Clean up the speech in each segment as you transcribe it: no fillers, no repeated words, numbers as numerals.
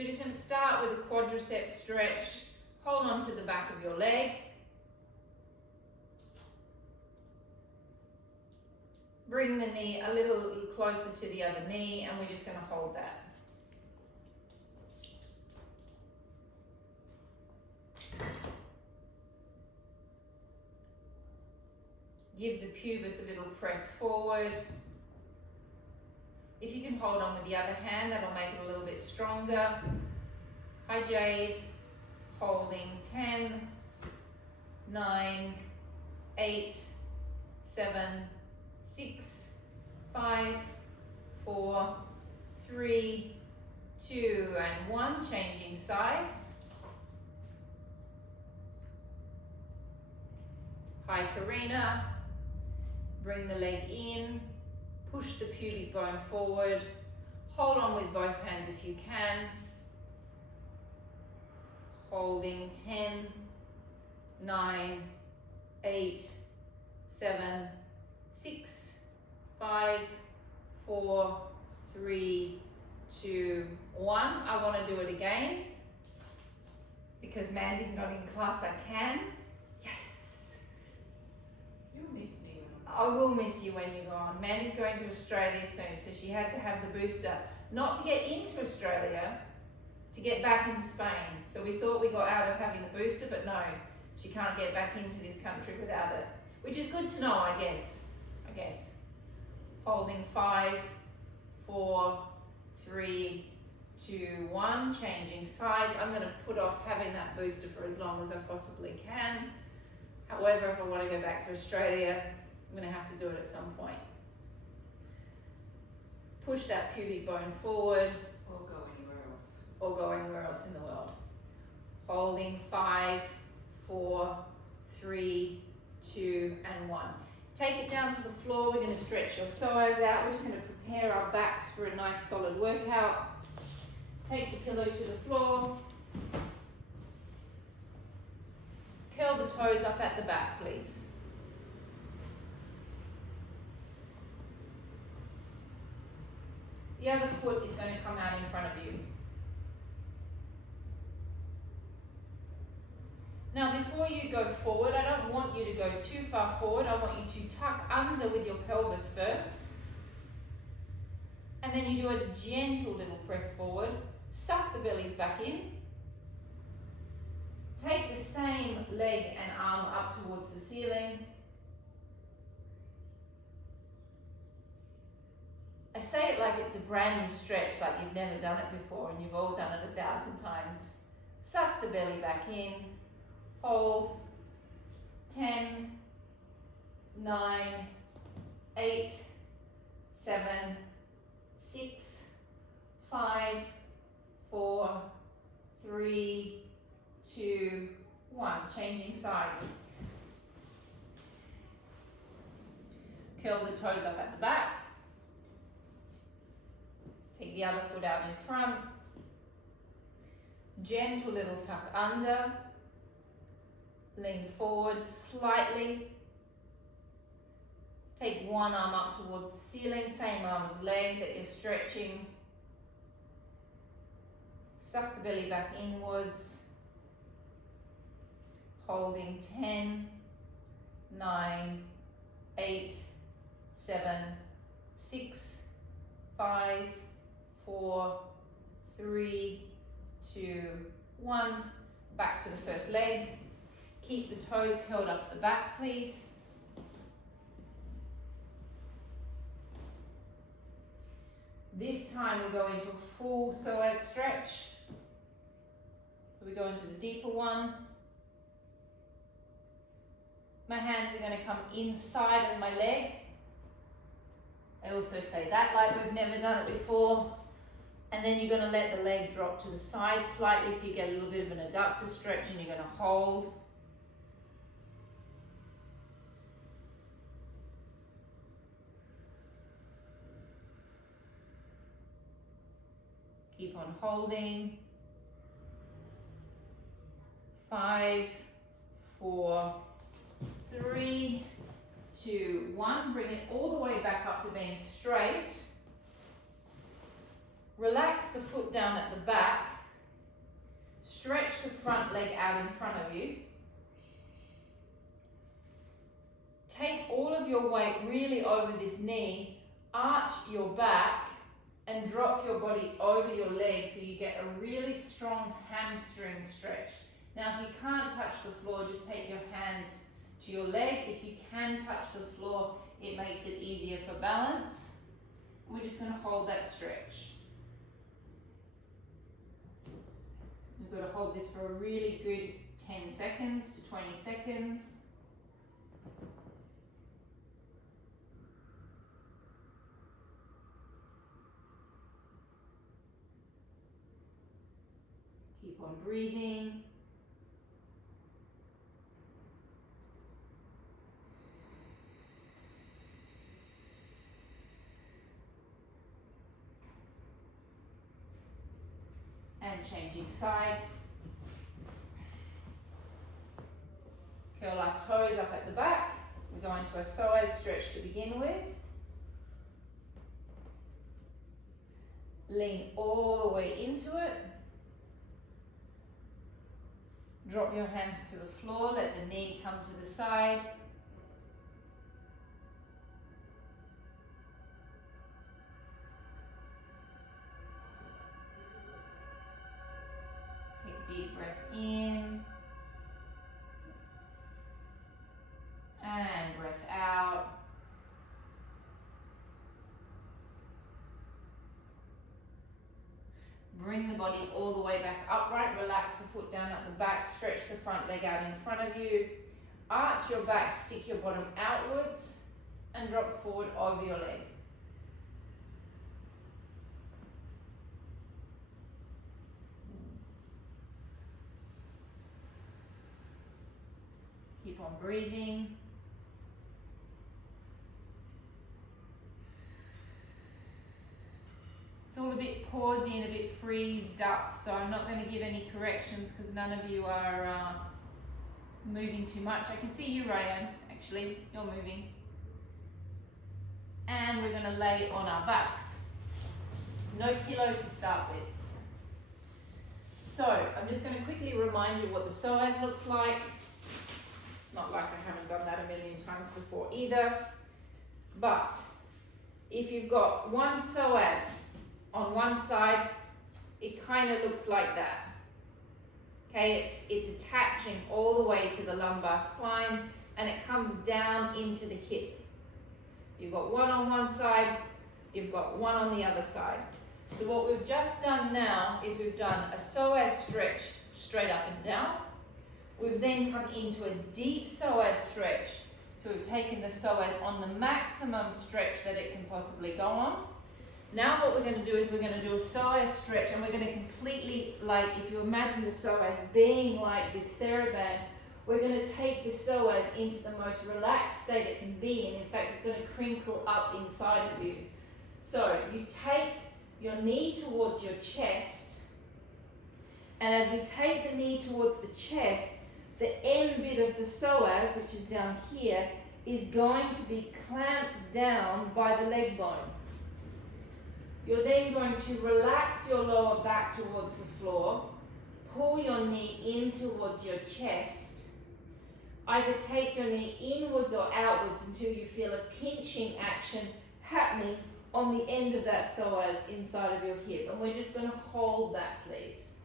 we're just going to start with a quadricep stretch. Hold on to the back of your leg. Bring the knee a little closer to the other knee, and we're just going to hold that. Give the pubis a little press forward. If you can hold on with the other hand, that'll make it a little bit stronger. Hi Jade. Holding 10, 9, 8, 7, 6, 5, 4, 3, 2, and 1. Changing sides. Hi Karina. Bring the leg in. Push the pubic bone forward. Hold on with both hands if you can. Holding 10, 9, 8, 7, 6, 5, 4, 3, 2, 1. I want to do it again. Because Mandy's not in class, I can. Yes. You miss me. I will miss you when you go on. Mandy's going to Australia soon, so she had to have the booster. Not to get into Australia, to get back into Spain. So we thought we got out of having the booster, but no, she can't get back into this country without it. Which is good to know, I guess. Holding 5, 4, 3, 2, 1. Changing sides. I'm going to put off having that booster for as long as I possibly can. However, if I want to go back to Australia, I'm going to have to do it at some point. Push that pubic bone forward. Or go anywhere else. Or go anywhere else in the world. Holding 5, 4, 3, 2, and 1. Take it down to the floor. We're going to stretch your psoas out. We're just going to prepare our backs for a nice solid workout. Take the pillow to the floor. Curl the toes up at the back, please. The other foot is going to come out in front of you. Now before you go forward, I don't want you to go too far forward. I want you to tuck under with your pelvis first. And then you do a gentle little press forward. Suck the bellies back in. Take the same leg and arm up towards the ceiling. I say it like it's a brand new stretch, like you've never done it before and you've all done it 1,000 times. Suck the belly back in. Hold. 10, 9, 8, 7, 6, 5, 4, 3, 2, 1. Changing sides. Curl the toes up at the back. Take the other foot out in front. Gentle little tuck under. Lean forward slightly. Take one arm up towards the ceiling, same arm as leg that you're stretching. Suck the belly back inwards. Holding 10, 9, 8, 7, 6, 5, 4, 3, 2, 1. Back to the first leg. Keep the toes curled up at the back, please. This time we go into a full psoas stretch. So we go into the deeper one. My hands are going to come inside of my leg. I also say that like we've never done it before. And then you're going to let the leg drop to the side slightly so you get a little bit of an adductor stretch, and you're going to hold. Keep on holding. 5, 4, 3, 2, 1. Bring it all the way back up to being straight. Relax the foot down at the back stretch the front leg out in front of you. Take all of your weight really over this knee, arch your back, and drop your body over your leg so you get a really strong hamstring stretch. Now, if you can't touch the floor, just take your hands to your leg. If you can touch the floor, it makes it easier for balance. We're just going to hold that stretch. We've got to hold this for a really good 10 seconds to 20 seconds. Keep on breathing. And changing sides. Curl our toes up at the back. We're going to a psoas stretch to begin with. Lean all the way into it. Drop your hands to the floor, let the knee come to the side. Take a deep breath in. And breath out. Bring the body all the way back upright. Relax the foot down at the back. Stretch the front leg out in front of you. Arch your back, stick your bottom outwards, and drop forward over your leg. Keep on breathing. It's all a bit pausey and a bit freezed up, so I'm not going to give any corrections because none of you are moving too much. I can see you, Ryan, actually, you're moving. And we're going to lay on our backs. No pillow to start with. So, I'm just going to quickly remind you what the psoas looks like. Not like I haven't done that a million times before either. But, if you've got one psoas on one side, it kind of looks like that. Okay, it's attaching all the way to the lumbar spine and it comes down into the hip. You've got one on one side, you've got one on the other side. So what we've just done now is we've done a psoas stretch straight up and down. We've then come into a deep psoas stretch. So we've taken the psoas on the maximum stretch that it can possibly go on. Now what we're going to do is we're going to do a psoas stretch and we're going to completely, like if you imagine the psoas being like this TheraBand, we're going to take the psoas into the most relaxed state it can be, and in fact it's going to crinkle up inside of you. So you take your knee towards your chest, and as we take the knee towards the chest, the end bit of the psoas, which is down here, is going to be clamped down by the leg bone. You're then going to relax your lower back towards the floor, pull your knee in towards your chest. Either take your knee inwards or outwards until you feel a pinching action happening on the end of that psoas inside of your hip. And we're just going to hold that, please.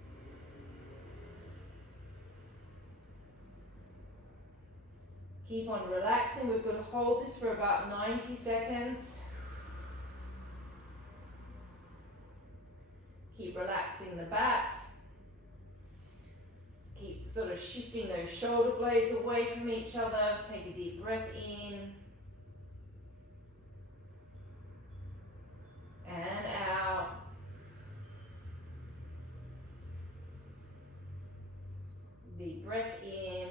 Keep on relaxing. We're going to hold this for about 90 seconds. Keep relaxing the back. Keep sort of shifting those shoulder blades away from each other. Take a deep breath in. And out. Deep breath in.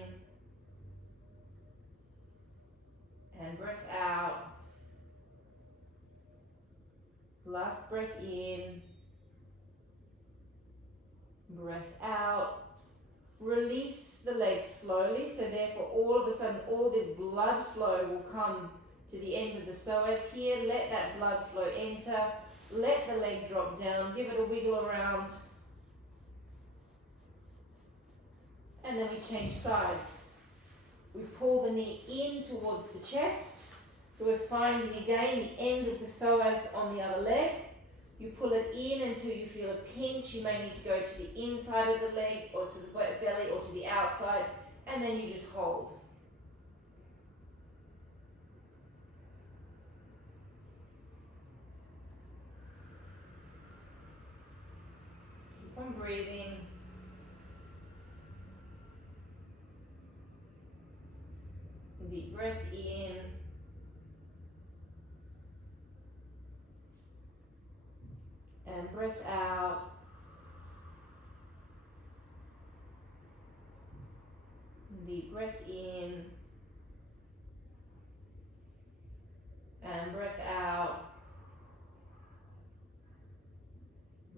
And breath out. Last breath in. Breath out. Release the legs slowly, so therefore all of a sudden all this blood flow will come to the end of the psoas here. Let that blood flow enter. Let the leg drop down. Give it a wiggle around. and then we change sides. We pull the knee in towards the chest, so we're finding again the end of the psoas on the other leg. You pull it in until you feel a pinch. You may need to go to the inside of the leg or to the belly or to the outside, and then you just hold. Keep on breathing. Deep breath in. And breath out. Deep breath in. And breath out.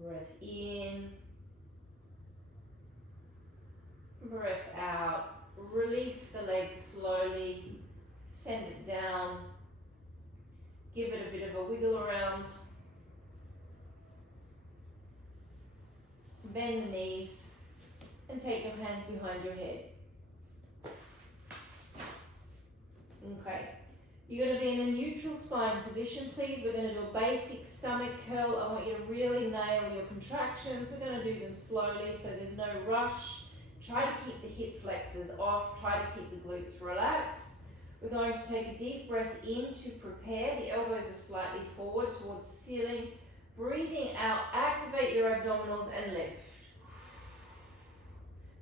Breath in. Breath out. Release the legs slowly. Send it down. Give it a bit of a wiggle around. Bend the knees and take your hands behind your head. Okay, you're going to be in a neutral spine position, please. We're going to do a basic stomach curl. I want you to really nail your contractions. We're going to do them slowly so there's no rush. Try to keep the hip flexors off. Try to keep the glutes relaxed. We're going to take a deep breath in to prepare. The elbows are slightly forward towards the ceiling. Breathing out, activate your abdominals and lift.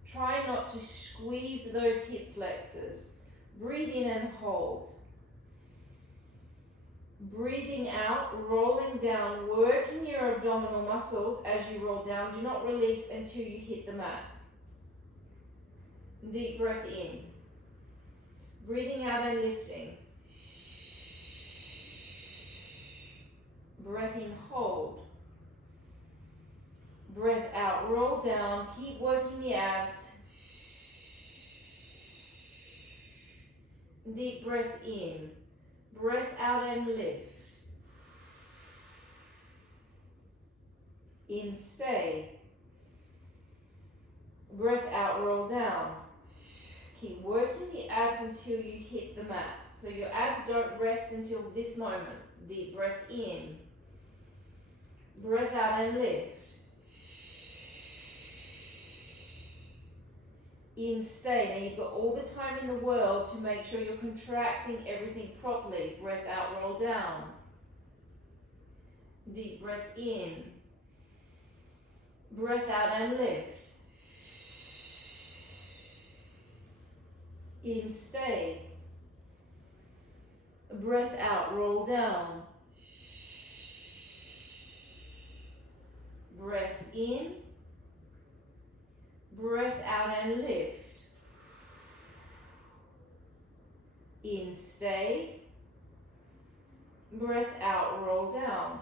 Try not to squeeze those hip flexors. Breathe in and hold. Breathing out, rolling down, working your abdominal muscles as you roll down. Do not release until you hit the mat. Deep breath in. Breathing out and lifting. Breath in, hold. Breath out, roll down, keep working the abs. Deep breath in. Breath out and lift. In, stay. Breath out, roll down. Keep working the abs until you hit the mat. So your abs don't rest until this moment. Deep breath in. Breath out and lift. In, stay. Now you've got all the time in the world to make sure you're contracting everything properly. Breath out, roll down. Deep breath in. Breath out and lift. In, stay. Breath out, roll down. Breath in. Breath out and lift. In, stay. Breath out, roll down.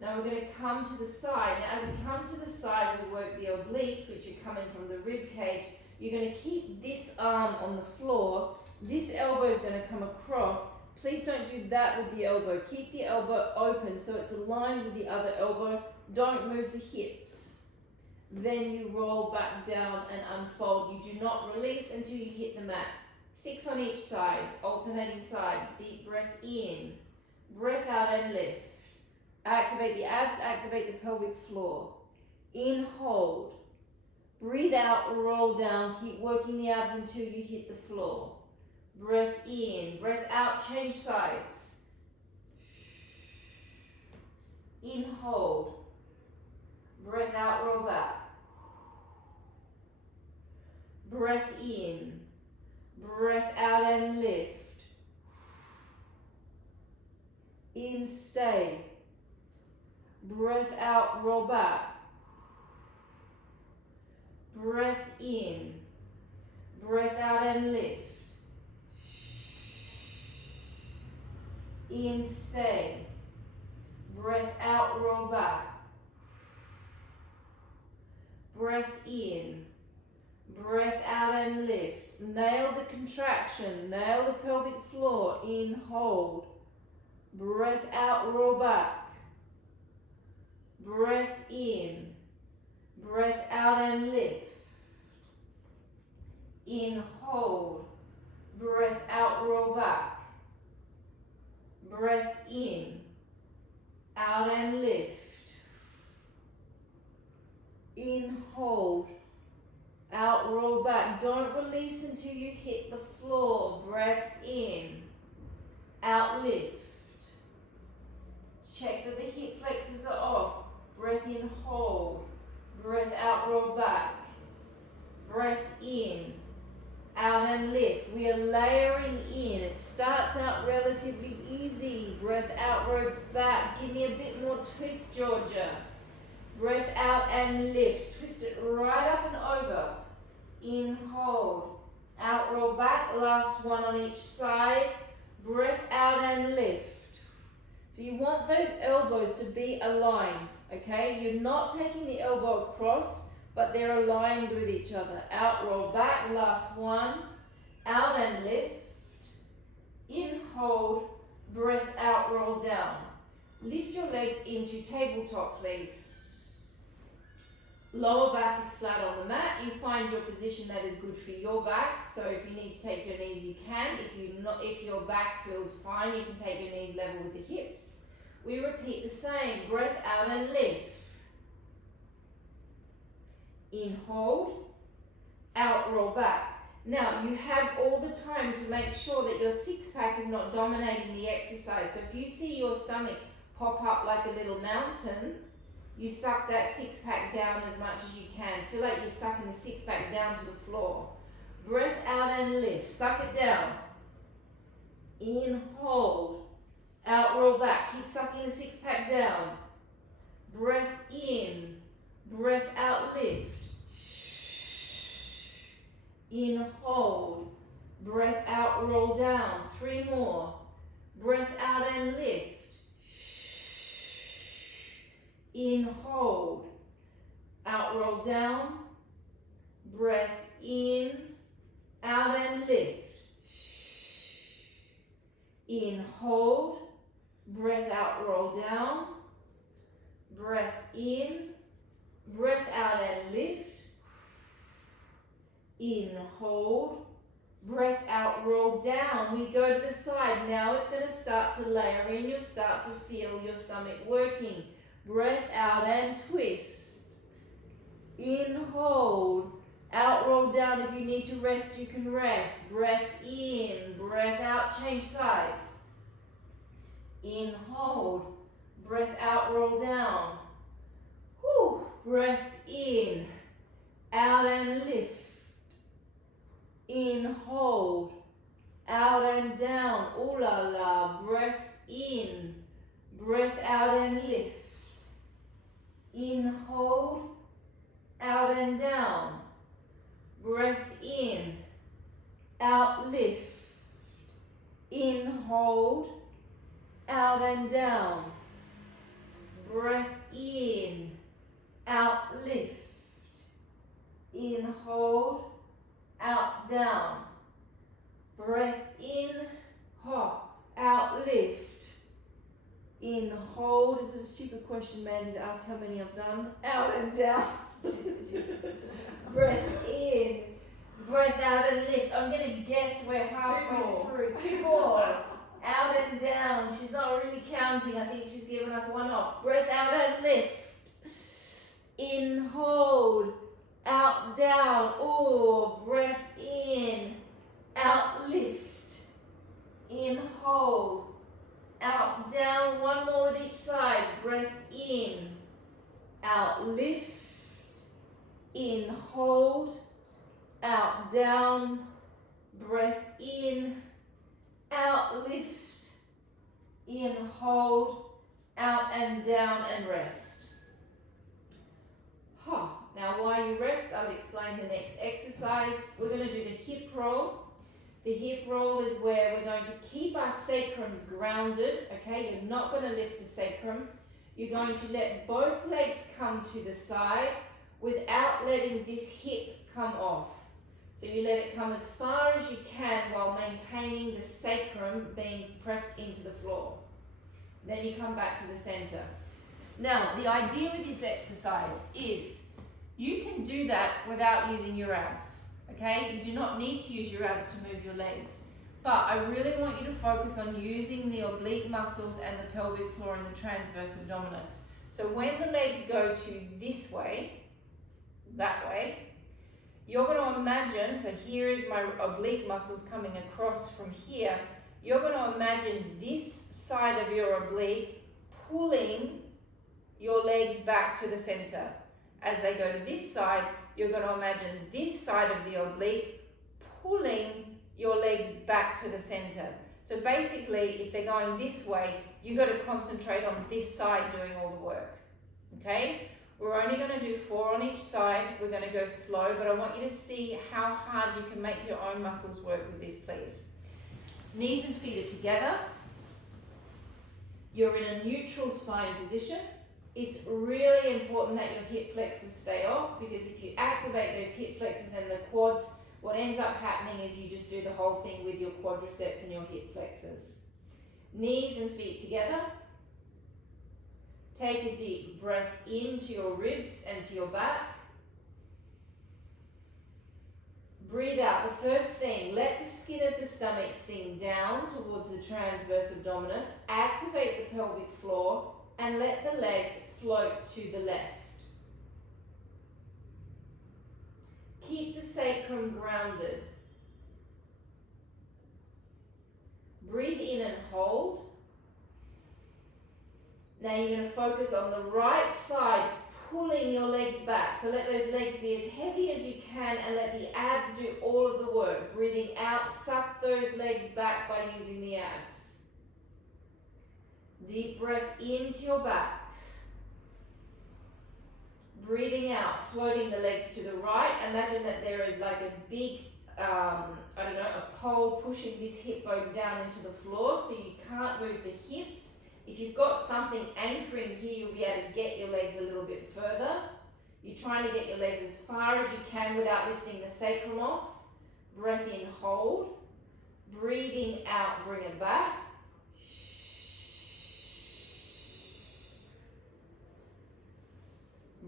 Now we're going to come to the side. Now as we come to the side, we work the obliques, which are coming from the rib cage. You're going to keep this arm on the floor. This elbow is going to come across. Please don't do that with the elbow. Keep the elbow open so it's aligned with the other elbow. Don't move the hips. Then you roll back down and unfold. You do not release until you hit the mat. 6 on each side, alternating sides. Deep breath in. Breath out and lift. Activate the abs, activate the pelvic floor. In, hold. Breathe out, roll down. Keep working the abs until you hit the floor. Breath in, breath out, change sides. In, hold. Breath out, roll back. Breath in. Breath out and lift. In, stay. Breath out, roll back. Breath in. Breath out and lift. In, stay. Breath out, roll back. Breath in. Breath out and lift. Nail the contraction. Nail the pelvic floor. In, hold. Breath out, roll back. Breath in. Breath out and lift. in, hold, breath out, roll back, breath in, out and lift, in, hold, out, roll back. Don't release until you hit the floor. Breath in, out, lift. Check that the hip flexors are off. Breath in, hold, breath out, roll back, breath in, out and lift. We are layering in. It starts out relatively easy. Breath out, roll back. Give me a bit more twist, Georgia. Breath out and lift. Twist it right up and over. In, hold, out, roll back. Last one on each side. Breath out and lift. So you want those elbows to be aligned, okay? You're not taking the elbow across, but they're aligned with each other. Out, roll back, last one. Out and lift. In, hold, breath out, roll down. Lift your legs into tabletop, please. Lower back is flat on the mat. You find your position that is good for your back. So if you need to take your knees, you can. If your back feels fine, you can take your knees level with the hips. We repeat the same. Breath out and lift. In, hold, out, roll back. Now you have all the time to make sure that your six-pack is not dominating the exercise. So if you see your stomach pop up like a little mountain, you suck that six-pack down as much as you can. Feel like you're sucking the six-pack down to the floor. Breath out and lift. Suck it down. In, hold, out, roll back. Keep sucking the six-pack down. Breath in, breath out, lift. In, hold, breath out, roll down. 3 more. Breath out and lift. In, hold, out, roll down, breath in, out and lift. In, hold, breath out, roll down, breath in, breath out and lift. In, hold, breath out, roll down. We go to the side. Now it's going to start to layer in. You'll start to feel your stomach working. Breath out and twist. In, hold, out, roll down. If you need to rest, you can rest. Breath in, breath out, change sides. In, hold, breath out, roll down. Whew. Breath in, out and lift. In, hold, out and down. Ooh la la. Breath in, breath out and lift. In, hold, out and down. Breath in, out, lift. In, hold, out and down. Breath in, out, lift. In, hold, out, down. Breath in, out, lift. In, hold. Is it a stupid question, Mandy, to ask how many I've done? Out and down. Breath in, breath out and lift. I'm going to guess we're halfway through. 2 more. Out and down. She's not really counting. I think she's given us 1 off. Breath out and lift. In, hold, out, down. Oh, breath in, out, lift. In, hold, out, down. 1 more with each side. Breath in, out, lift. In, hold, out, down. Breath in, out, lift. In, hold, out and down, and rest. Now while you rest, I'll explain the next exercise. We're going to do the hip roll. The hip roll is where we're going to keep our sacrums grounded, okay? You're not going to lift the sacrum. You're going to let both legs come to the side without letting this hip come off. So you let it come as far as you can while maintaining the sacrum being pressed into the floor. Then you come back to the center. Now, the idea with this exercise is you can do that without using your abs. Okay, you do not need to use your abs to move your legs, but I really want you to focus on using the oblique muscles and the pelvic floor and the transverse abdominis. So when the legs go to this way, that way, you're going to imagine, so here is my oblique muscles coming across from here, you're going to imagine this side of your oblique pulling your legs back to the center. As they go to this side, you're going to imagine this side of the oblique pulling your legs back to the center. So basically, if they're going this way, you've got to concentrate on this side doing all the work. Okay? We're only going to do 4 on each side. We're going to go slow, but I want you to see how hard you can make your own muscles work with this, please. Knees and feet are together. You're in a neutral spine position. It's really important that your hip flexors stay off, because if you activate those hip flexors and the quads, what ends up happening is you just do the whole thing with your quadriceps and your hip flexors. Knees and feet together. Take a deep breath into your ribs and to your back. Breathe out. The first thing, let the skin of the stomach sink down towards the transverse abdominis. Activate the pelvic floor and let the legs float to the left. Keep the sacrum grounded. Breathe in and hold. Now you're going to focus on the right side, pulling your legs back. So let those legs be as heavy as you can and let the abs do all of the work. Breathing out, suck those legs back by using the abs. Deep breath into your backs. Breathing out, floating the legs to the right. Imagine that there is like a big, a pole pushing this hip bone down into the floor, so you can't move the hips. If you've got something anchoring here, you'll be able to get your legs a little bit further. You're trying to get your legs as far as you can without lifting the sacrum off. Breath in, hold. Breathing out, bring it back.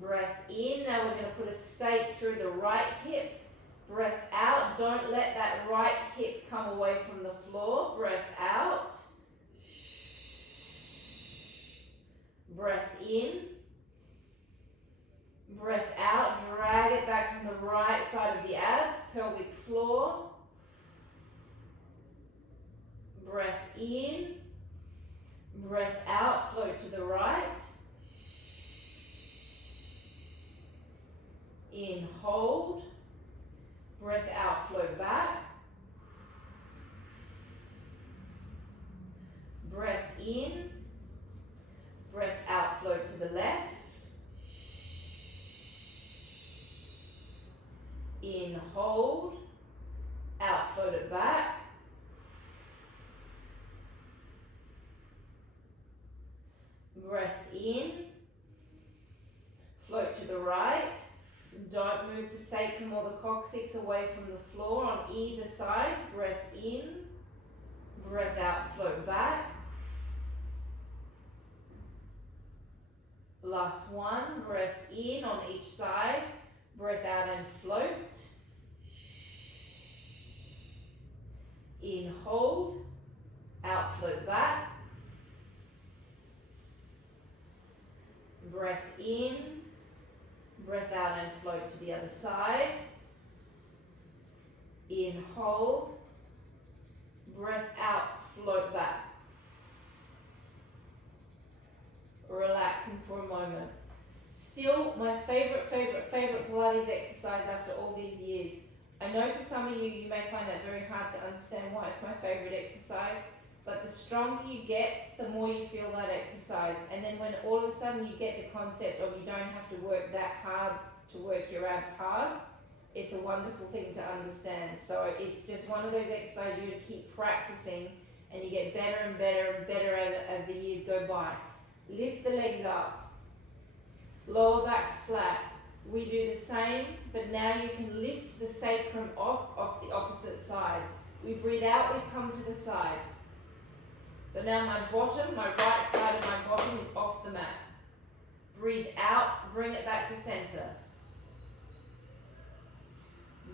Breath in. Now we're going to put a stake through the right hip. Breath out. Don't let that right hip come away from the floor. Breath out. Breath in. Breath out. Drag it back from the right side of the abs, pelvic floor. Breath in. Breath out. Float to the right. In, hold. Breath out, float back. Breath in. Breath out, float to the left. In, hold. Out, float it back. Breath in. Float to the right. Don't move the sacrum or the coccyx away from the floor on either side. Breath in. Breath out, float back. Last one. Breath in on each side. Breath out and float. In, hold. Out, float back. Breath in. Breath out and float to the other side. In, hold. Breath out, float back. Relaxing for a moment. Still my favorite Pilates exercise after all these years. I know for some of you, you may find that very hard to understand why it's my favorite exercise, but the stronger you get, the more you feel that exercise. And then when all of a sudden you get the concept of you don't have to work that hard to work your abs hard, it's a wonderful thing to understand. So it's just one of those exercises you have to keep practicing, and you get better and better and better as the years go by. Lift the legs up. Lower back's flat. We do the same, but now you can lift the sacrum off the opposite side. We breathe out, we come to the side. So now my right side of my bottom is off the mat. Breathe out, bring it back to center.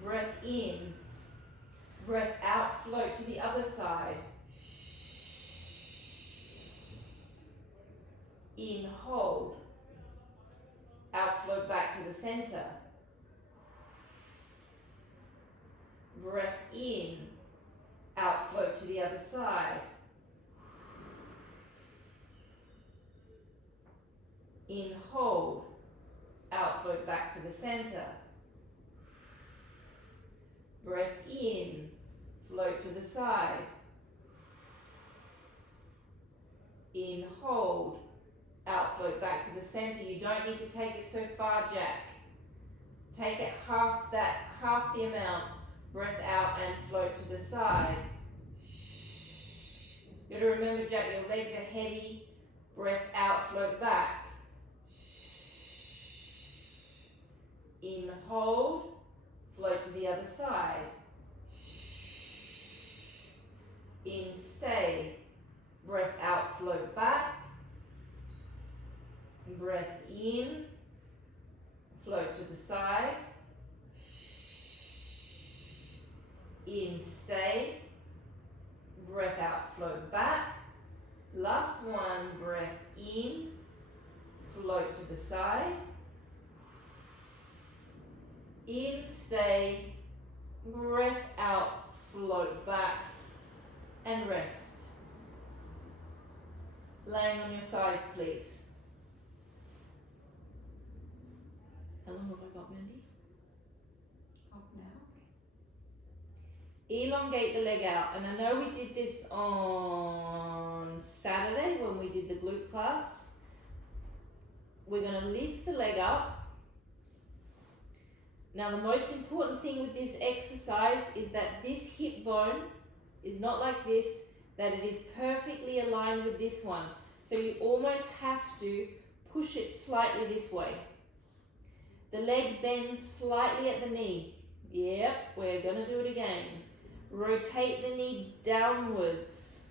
breath in, breath out, float to the other side. In, hold, out, float back to the center. Breath in, out, float to the other side. In, hold, out, float back to the center. Breath in, float to the side. In, hold, out, float back to the center. You don't need to take it so far, Jack. Take it half the amount. Breath out and float to the side. You gotta remember, Jack, your legs are heavy. Breath out, float back. In, hold, float to the other side. In, stay. Breath out, float back. Breath in, float to the side. In, stay. Breath out, float back. Last one, breath in, float to the side. In, stay. Breath out, float back, and rest. Laying on your sides, please. How long have I got, Mandy? Up now. Elongate the leg out, and I know we did this on Saturday when we did the glute class. We're going to lift the leg up. Now the most important thing with this exercise is that this hip bone is not like this, that it is perfectly aligned with this one. So you almost have to push it slightly this way. The leg bends slightly at the knee. Yep, we're going to do it again. Rotate the knee downwards.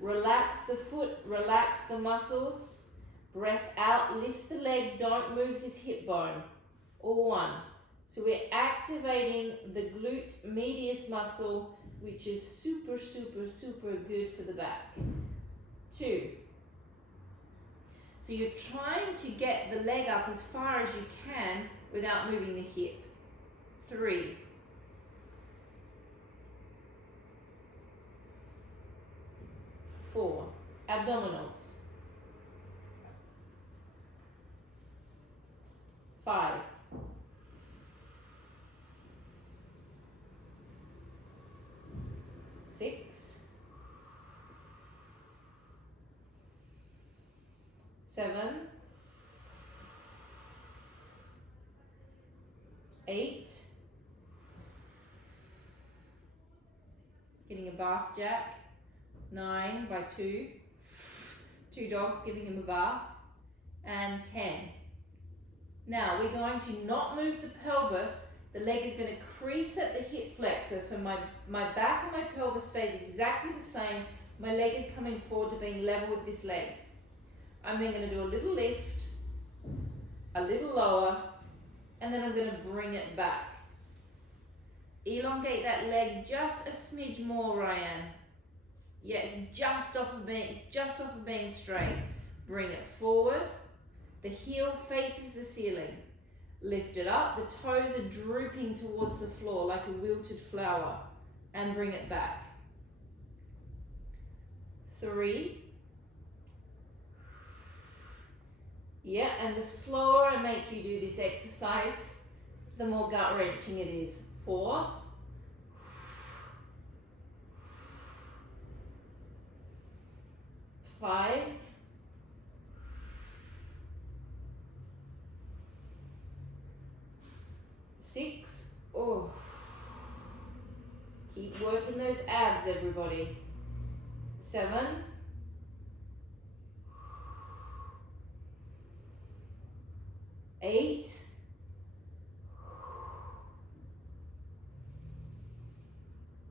Relax the foot, relax the muscles. Breath out, lift the leg, don't move this hip bone. All one. So we're activating the glute medius muscle, which is super, super, super good for the back. 2. So you're trying to get the leg up as far as you can without moving the hip. 3. 4. Abdominals. 5. 6. 7. 8. Getting a bath, Jack. 9 by 2. 2 dogs giving him a bath. And 10. Now we're going to not move the pelvis. The leg is going to crease at the hip flexor. So my back and my pelvis stays exactly the same. My leg is coming forward to being level with this leg. I'm then going to do a little lift, a little lower, and then I'm going to bring it back. Elongate that leg just a smidge more, Ryan. Yeah, it's just off of being straight. Bring it forward. The heel faces the ceiling. Lift it up. The toes are drooping towards the floor like a wilted flower. And bring it back. 3. Yeah, and the slower I make you do this exercise, the more gut wrenching it is. 4. 5. 6. Oh. Keep working those abs, everybody. 7. 8.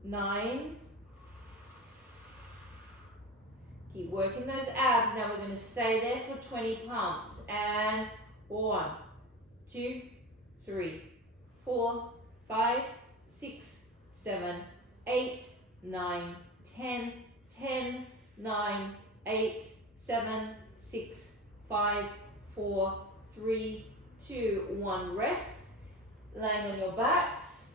9. Keep working those abs. Now we're going to stay there for 20 pumps. And 1, 2, 3, 4, 5, 6, 7, 8, 9, 10, 10, 9, 8, 7, 6, 5, 4, 3, 2, 1. Rest. Laying on your backs.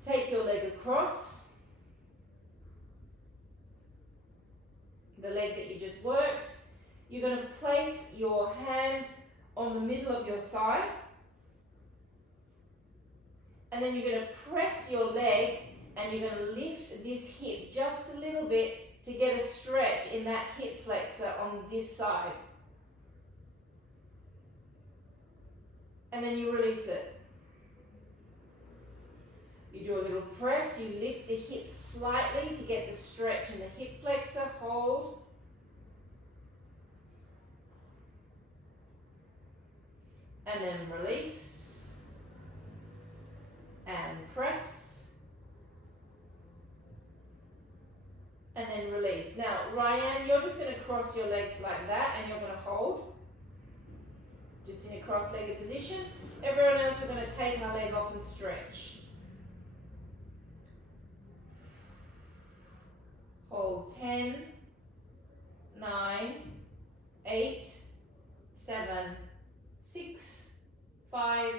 Take your leg across. The leg that you just worked. You're going to place your hand on the middle of your thigh. And then you're going to press your leg and you're going to lift this hip just a little bit to get a stretch in that hip flexor on this side. And then you release it. You do a little press, you lift the hips slightly to get the stretch in the hip flexor, hold. And then release. And press. And then release. Now, Ryan, you're just going to cross your legs like that and you're going to hold. Just in a cross-legged position. Everyone else, we're going to take our leg off and stretch. Hold 10, 9, 8, 7, 6, 5,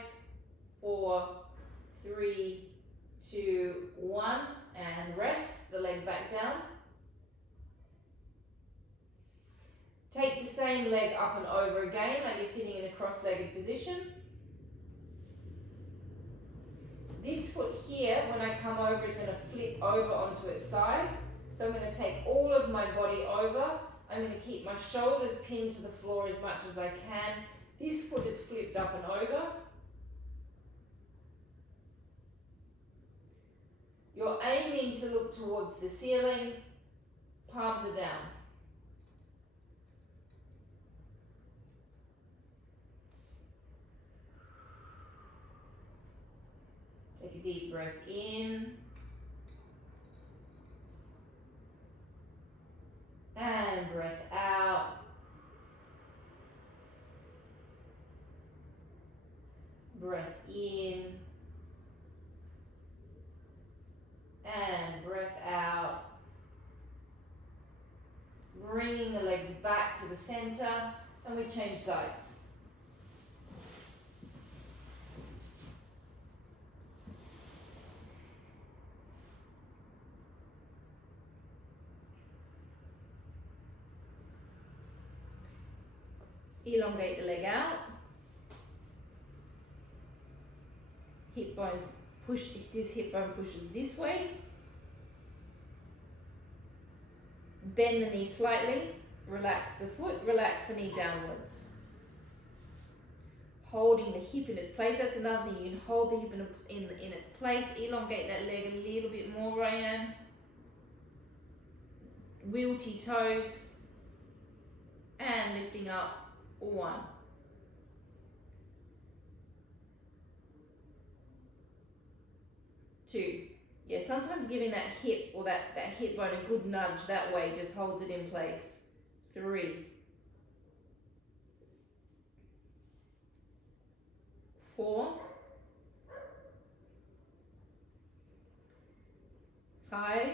4, 3, 2, 1, and rest. The leg back down. Take the same leg up and over again, like you're sitting in a cross-legged position. This foot here, when I come over, is going to flip over onto its side. So I'm going to take all of my body over. I'm going to keep my shoulders pinned to the floor as much as I can. This foot is flipped up and over. You're aiming to look towards the ceiling. Palms are down. Take a deep breath in. And breath out. Breath in. And breath out. Bringing the legs back to the center, and we change sides. Elongate the leg out. Hip bones push, this hip bone pushes this way. Bend the knee slightly, relax the foot, relax the knee downwards. Holding the hip in its place, that's another thing, you can hold the hip in its place, elongate that leg a little bit more, Ryan. Wheelty toes, and lifting up. 1. 2. Yeah, sometimes giving that hip or that hip bone a good nudge that way just holds it in place. 3. 4. 5.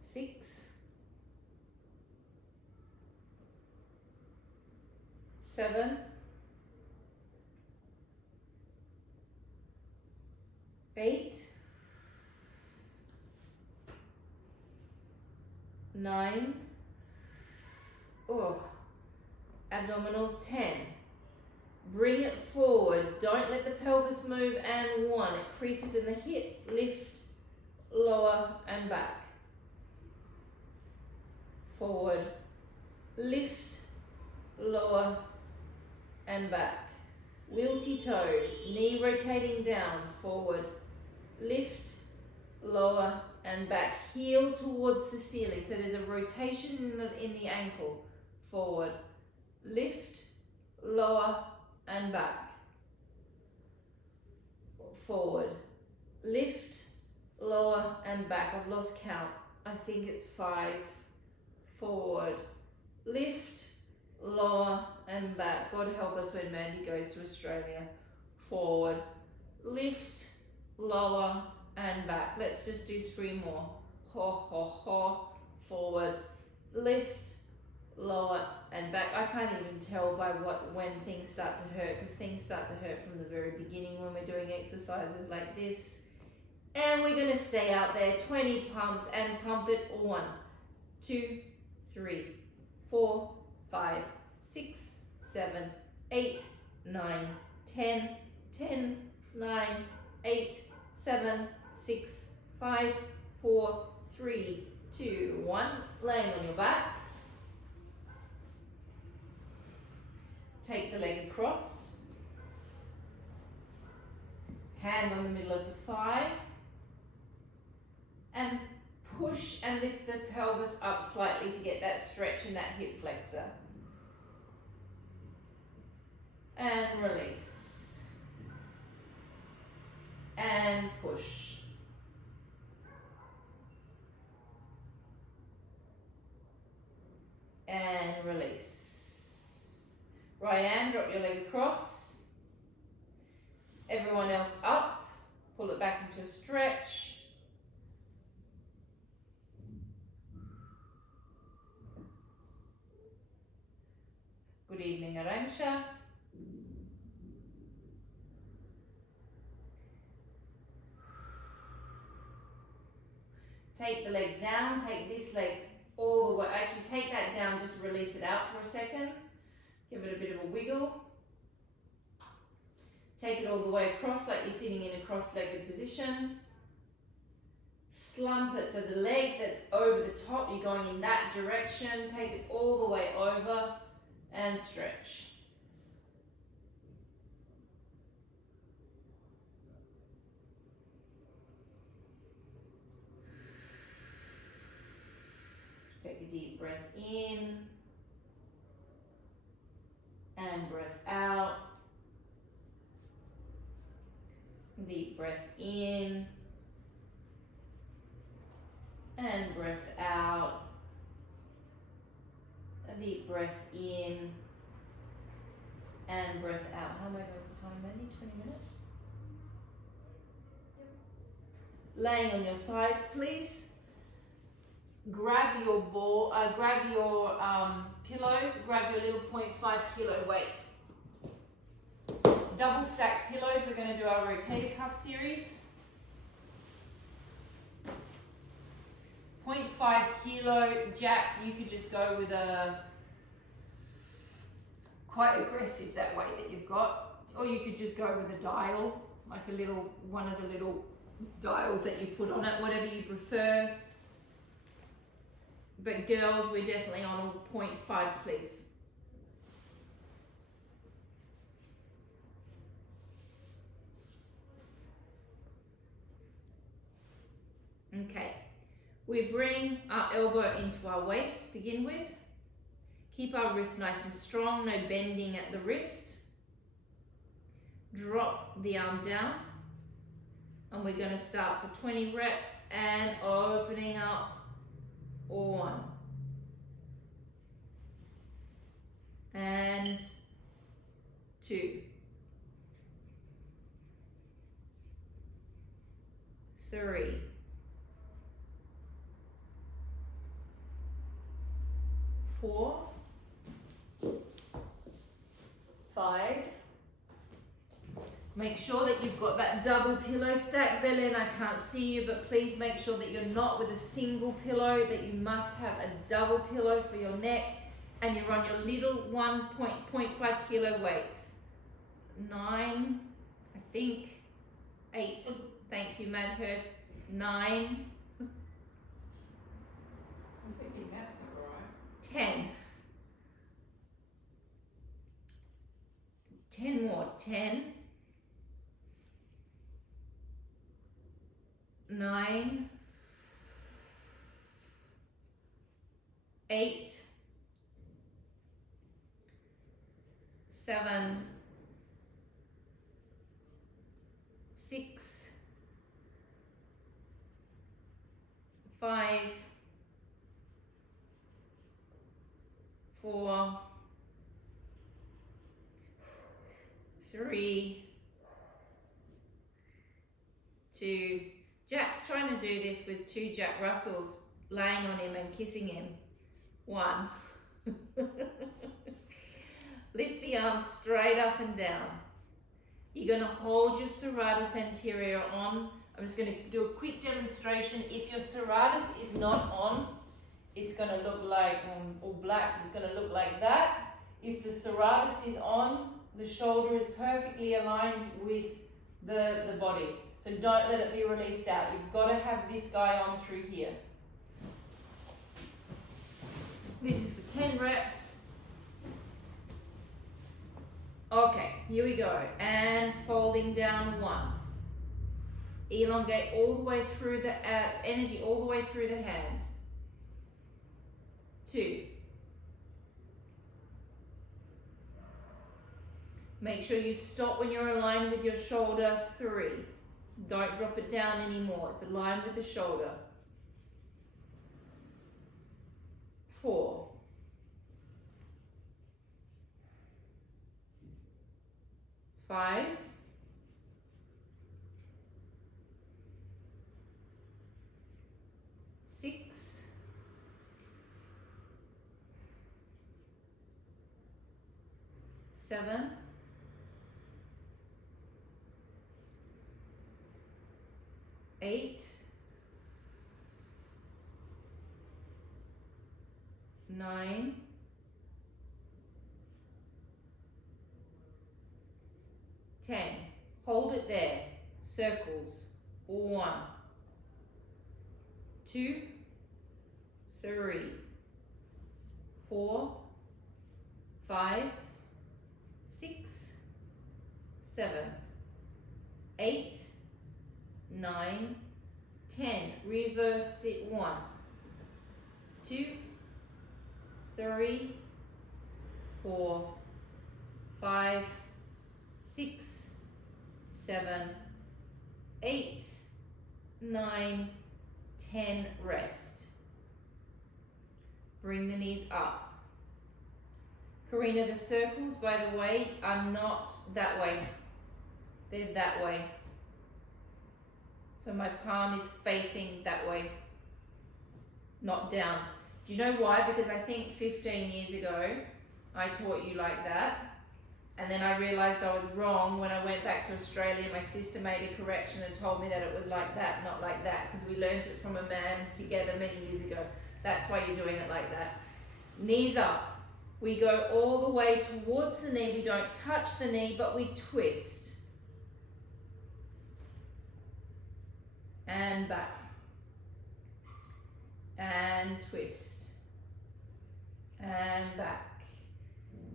6. 7, 8, 9, abdominals 10. Bring it forward, don't let the pelvis move, and 1. It creases in the hip, lift, lower and back. Forward, lift, lower and back. Wheelty toes, knee rotating down, forward, lift, lower and back. Heel towards the ceiling, so there's a rotation in the ankle. Forward, lift, lower and back. Forward, lift, lower and back. I've lost count. I think it's 5. Forward, lift, lower and back. God help us when Mandy goes to Australia. Forward, lift, lower and back. Let's just do 3 more. Ho, ho, ho, forward, lift, lower and back. I can't even tell by when things start to hurt, because things start to hurt from the very beginning when we're doing exercises like this. And we're going to stay out there, 20 pumps, and pump it. 1, 2, 3, 4, 5, 6, 7, 8, 9, 10, 10, 9, 8, 7, 6, 5, 4, 3, 2, 1. Laying on your backs. Take the leg across. Hand on the middle of the thigh. And push and lift the pelvis up slightly to get that stretch in that hip flexor. And release. And push. And release. Right hand, drop your leg across. Everyone else up. Pull it back into a stretch. Good evening, Arantxa. Take the leg down, take this leg all the way. Actually, take that down, just release it out for a second. Give it a bit of a wiggle. Take it all the way across like you're sitting in a cross-legged position. Slump it, so the leg that's over the top, you're going in that direction. Take it all the way over and stretch. Take a deep breath in and breath out. Deep breath in and breath out. A deep breath in and breath out. How am I going for time, Mandy? 20 minutes? Yep. Laying on your sides, please. Grab your ball, grab your pillows, grab your little 0.5 kilo weight. Double stack pillows, we're going to do our rotator cuff series. 0.5 kilo jack, you could just go with it's quite aggressive that weight that you've got, or you could just go with a dial, like one of the little dials that you put on it, whatever you prefer. But girls, we're definitely on a 0.5, please. Okay, we bring our elbow into our waist to begin with. Keep our wrist nice and strong, no bending at the wrist. Drop the arm down. And we're going to start for 20 reps and opening up. 1 and 2, 3, 4, 5. Make sure that you've got that double pillow stack. Belen, I can't see you, but please make sure that you're not with a single pillow, that you must have a double pillow for your neck, and you're on your little 1.5 kilo weights. 9, I think, 8, thank you, Madher, 9, I'm thinking that's not right. 10. 10 more, 10, 9, 8, 7, 6, 5, 4, 3, 2. Jack's trying to do this with 2 Jack Russells laying on him and kissing him. 1. Lift the arms straight up and down. You're going to hold your serratus anterior on. I'm just going to do a quick demonstration. If your serratus is not on, it's going to look like, all black, it's going to look like that. If the serratus is on, the shoulder is perfectly aligned with the body. So don't let it be released out. You've got to have this guy on through here. This is for 10 reps. Okay, here we go. And folding down 1. Elongate all the way through the energy, all the way through the hand. 2. Make sure you stop when you're aligned with your shoulder. 3. Don't drop it down anymore. It's aligned with the shoulder. 4. 5. 6. 7. 8. 9. 10. Hold it there. Circles. 1, 2, 3, 4, 5, 6, 7, 8, 9, 10. Reverse it. 1, 2, 3, 4, 5, 6, 7, 8, 9, 10. Rest. Bring the knees up. Karina, the circles, by the way, are not that way. They're that way. So my palm is facing that way, not down. Do you know why? Because I think 15 years ago, I taught you like that. And then I realized I was wrong when I went back to Australia. My sister made a correction and told me that it was like that, not like that, because we learned it from a man together many years ago. That's why you're doing it like that. Knees up. We go all the way towards the knee. We don't touch the knee, but we twist. And back. And twist. And back.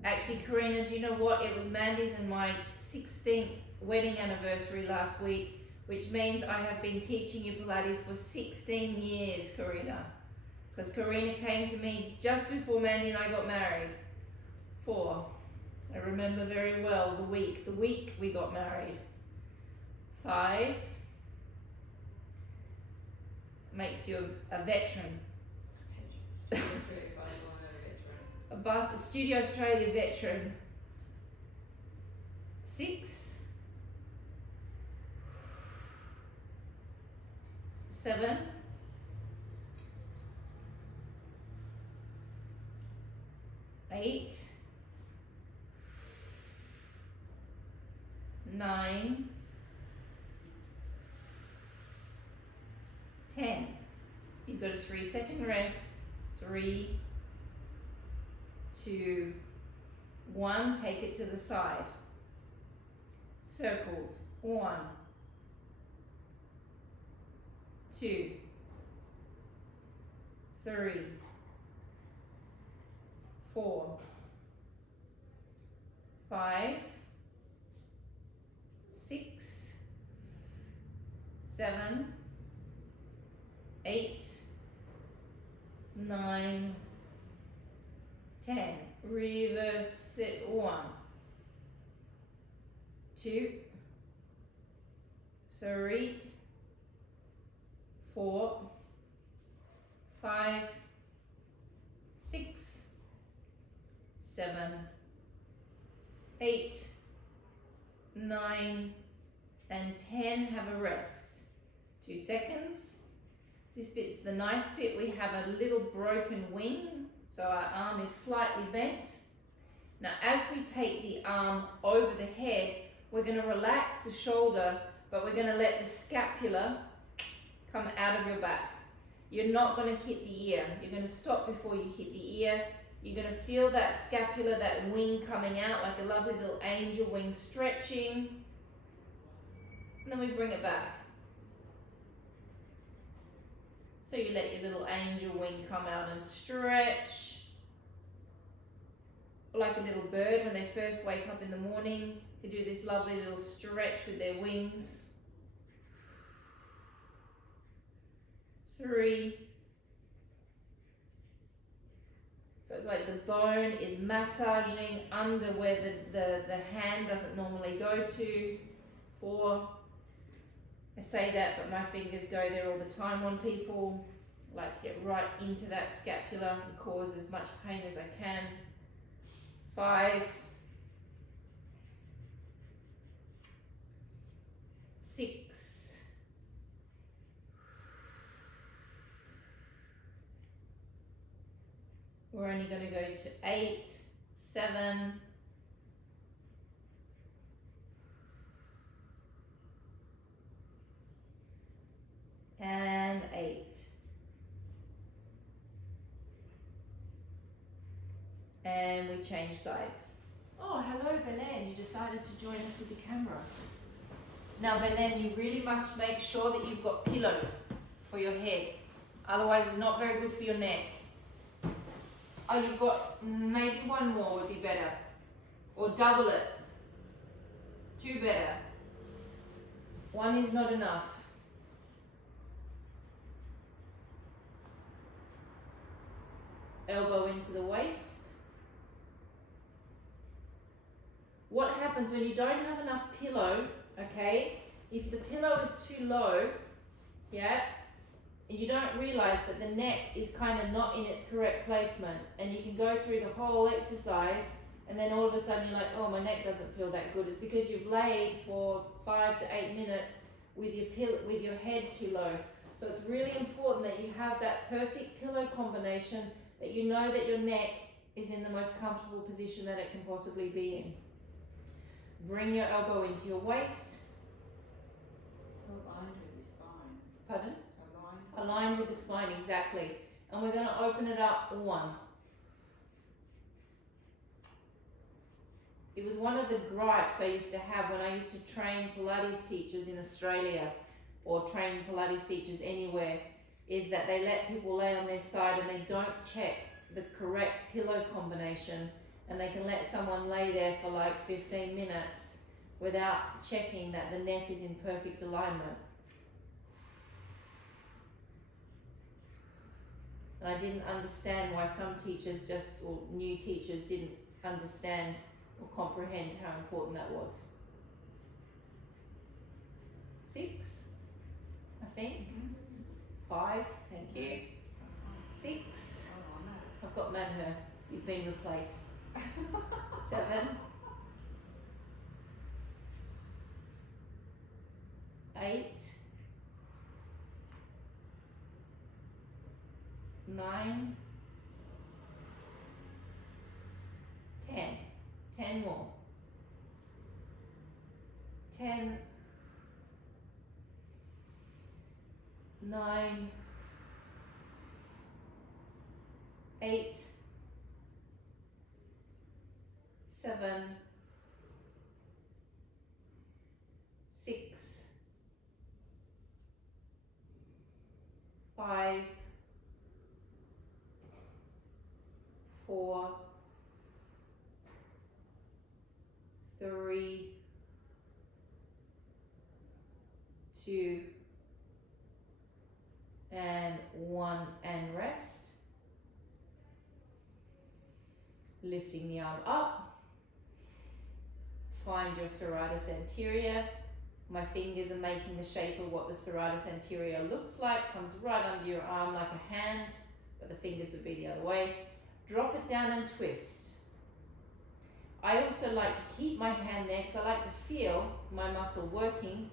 Actually, Karina, do you know what? It was Mandy's and my 16th wedding anniversary last week, which means I have been teaching you Pilates for 16 years, Karina. Because Karina came to me just before Mandy and I got married. 4. I remember very well the week we got married. 5. Makes you a veteran. A Studio Australia veteran. 6. 7. 8. 9. 10. You've got a 3-second rest. 3, 2, 1. Take it to the side. Circles. 1, 2, 3, 4, 5, 6, 7, 8, 9, 10. Reverse it. 1, 2, 3, 4, 5, 6, 7, 8, 9, and 10. Have a rest. 2 seconds. This bit's the nice bit. We have a little broken wing, so our arm is slightly bent. Now, as we take the arm over the head, we're going to relax the shoulder, but we're going to let the scapula come out of your back. You're not going to hit the ear. You're going to stop before you hit the ear. You're going to feel that scapula, that wing coming out like a lovely little angel wing stretching. And then we bring it back. So you let your little angel wing come out and stretch. Like a little bird when they first wake up in the morning, they do this lovely little stretch with their wings. 3. So it's like the bone is massaging under where the hand doesn't normally go to. 4. I say that, but my fingers go there all the time on people. I like to get right into that scapula and cause as much pain as I can. 5. 6. 'We're only going to go to 8, 7, 8. And we change sides. Oh, hello Belen, you decided to join us with the camera. Now Belen, you really must make sure that you've got pillows for your head. Otherwise it's not very good for your neck. Oh, you've got, maybe one more would be better. Or double it. 2 better. 1 is not enough. Elbow into the waist. What happens when you don't have enough pillow, okay? If the pillow is too low, yeah, and you don't realize that the neck is kind of not in its correct placement, and you can go through the whole exercise and then all of a sudden you're like, oh, my neck doesn't feel that good. It's because you've laid for 5 to 8 minutes with your head too low. So it's really important that you have that perfect pillow combination, that you know that your neck is in the most comfortable position that it can possibly be in. Bring your elbow into your waist. Aligned with the spine. Pardon? Aligned. Aligned with the spine, exactly. And we're going to open it up 1. It was one of the gripes I used to have when I used to train Pilates teachers in Australia, or train Pilates teachers anywhere, is that they let people lay on their side and they don't check the correct pillow combination, and they can let someone lay there for like 15 minutes without checking that the neck is in perfect alignment. And I didn't understand why some teachers or new teachers didn't understand or comprehend how important that was. 6, I think. 5, thank you. 6. I've got Manher. You've been replaced. 7. 8. 9. 10. 10 more. 10. 9. 8. 7. 6. 5. 4. 3. 2. And 1, and rest. Lifting the arm up. Find your serratus anterior. My fingers are making the shape of what the serratus anterior looks like. Comes right under your arm like a hand, but the fingers would be the other way. Drop it down and twist. I also like to keep my hand there because I like to feel my muscle working.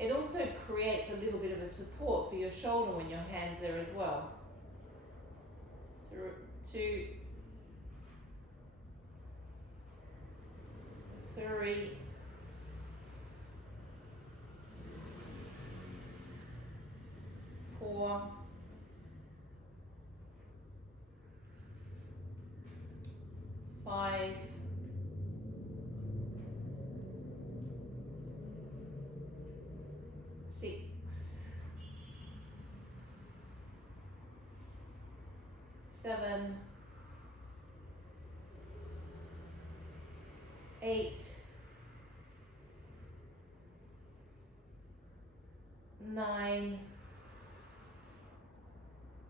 It also creates a little bit of a support for your shoulder when your hand's there as well. 2, 3, 4, 5, 6, 7, 8, 9,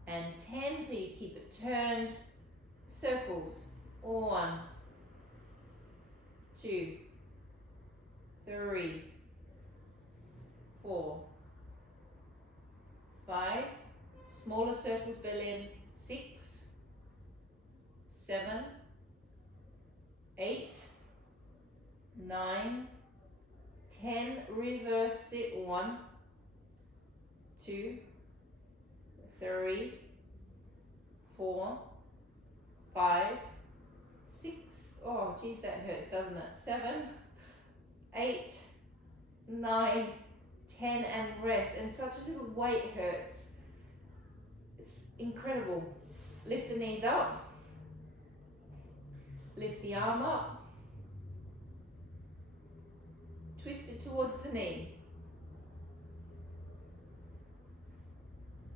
and 10. So you keep it turned. Circles. 1, 2, 3, 4, 5. Smaller circles, belly in. 6, 7, 8, 9, 10. Reverse sit. 1, 2, 3, 4, 5, 6. Oh, geez, that hurts, doesn't it? 7, 8, 9, 10, and rest. And such a little weight hurts. It's incredible. Lift the knees up. Lift the arm up. Twist it towards the knee.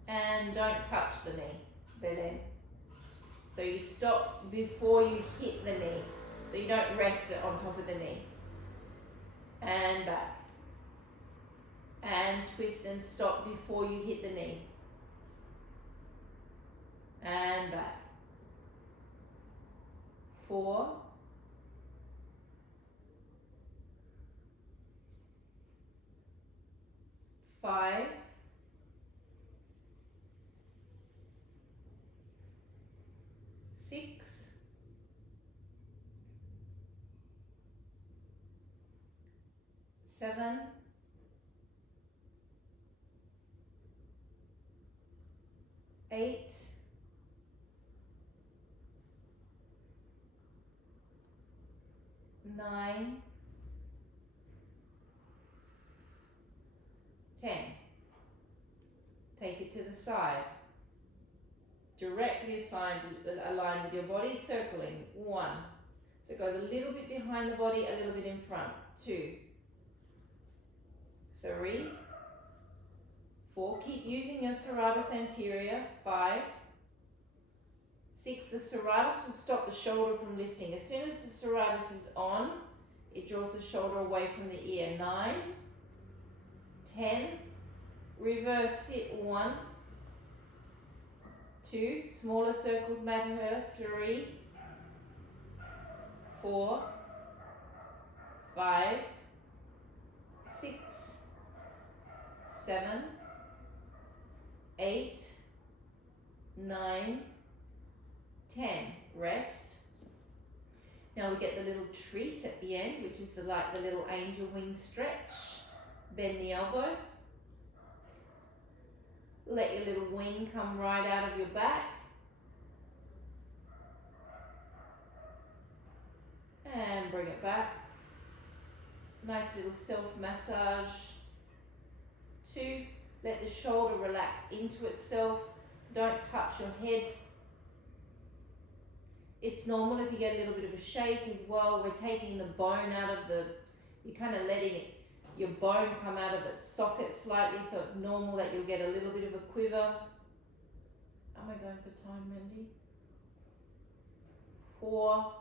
And don't touch the knee, belly. So you stop before you hit the knee. So you don't rest it on top of the knee. And back. And twist and stop before you hit the knee. And back. 4, 5, 6, 7, 8, 9, 10. Take it to the side. Directly aligned with your body, circling. 1. So it goes a little bit behind the body, a little bit in front. 2, 3, 4. Keep using your serratus anterior. 5, 6. The serratus will stop the shoulder from lifting. As soon as the serratus is on, it draws the shoulder away from the ear. 9, 10. Reverse sit. 1, 2. Smaller circles matter. 3, 4, 5, 6, 7, 8, 9, 10. Rest. Now we get the little treat at the end, which is like the little angel wing stretch. Bend the elbow. Let your little wing come right out of your back. And bring it back. Nice little self-massage. 2, let the shoulder relax into itself. Don't touch your head. It's normal if you get a little bit of a shake as well. We're taking the bone out of the, you're kind of letting it, your bone come out of its socket slightly, so it's normal that you'll get a little bit of a quiver. Am I going for time, Wendy? 4,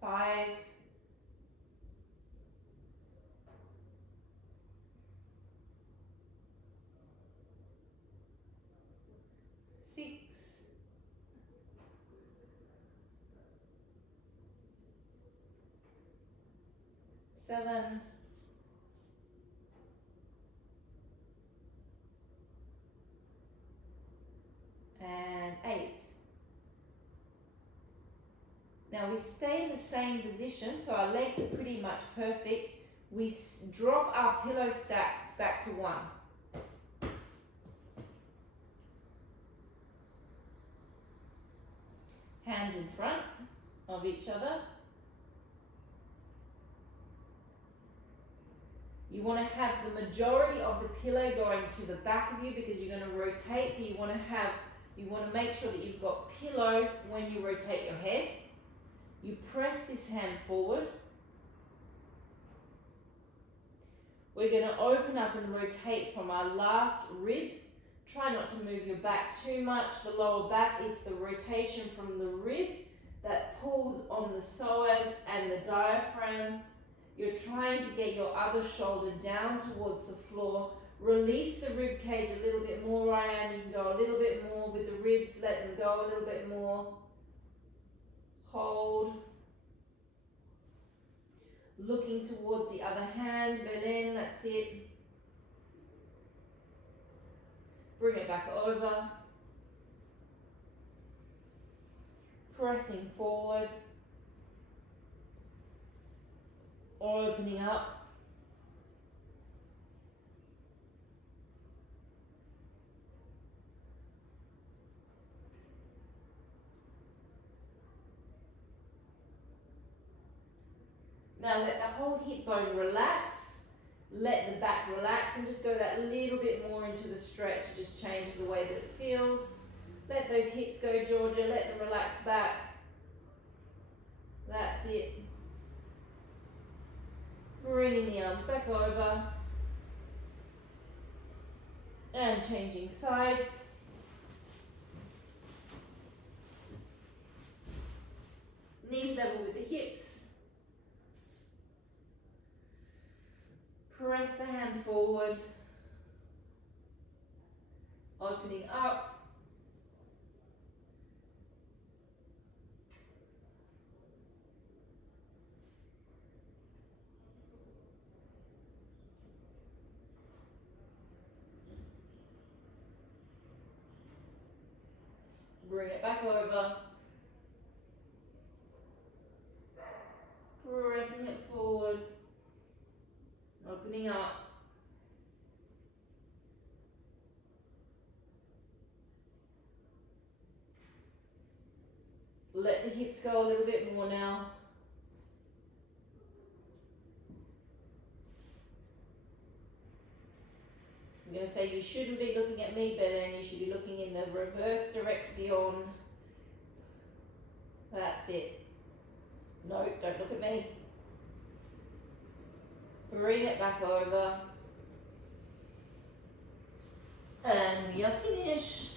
5, 6, 7, 8, Now we stay in the same position, so our legs are pretty much perfect. We drop our pillow stack back to 1. Hands in front of each other. You want to have the majority of the pillow going to the back of you because you're going to rotate, so you want to make sure that you've got pillow when you rotate your head. You press this hand forward. We're going to open up and rotate from our last rib. Try not to move your back too much. The lower back is the rotation from the rib that pulls on the psoas and the diaphragm. You're trying to get your other shoulder down towards the floor. Release the rib cage a little bit more, Ryan. You can go a little bit more with the ribs. Let them go a little bit more. Hold. Looking towards the other hand. Belén, that's it. Bring it back over. Pressing forward. Opening up. Now let the whole hip bone relax. Let the back relax and just go that little bit more into the stretch. It just changes the way that it feels. Let those hips go, Georgia. Let them relax back. That's it. Bringing the arms back over. And changing sides. Knees level with the hips. Press the hand forward. Opening up. Bring it back over. Pressing it forward. Opening up. Let the hips go a little bit more now. I'm going to say you shouldn't be looking at me, Belén. You should be looking in the reverse direction. That's it. No, don't look at me. Bring it back over. And we are finished.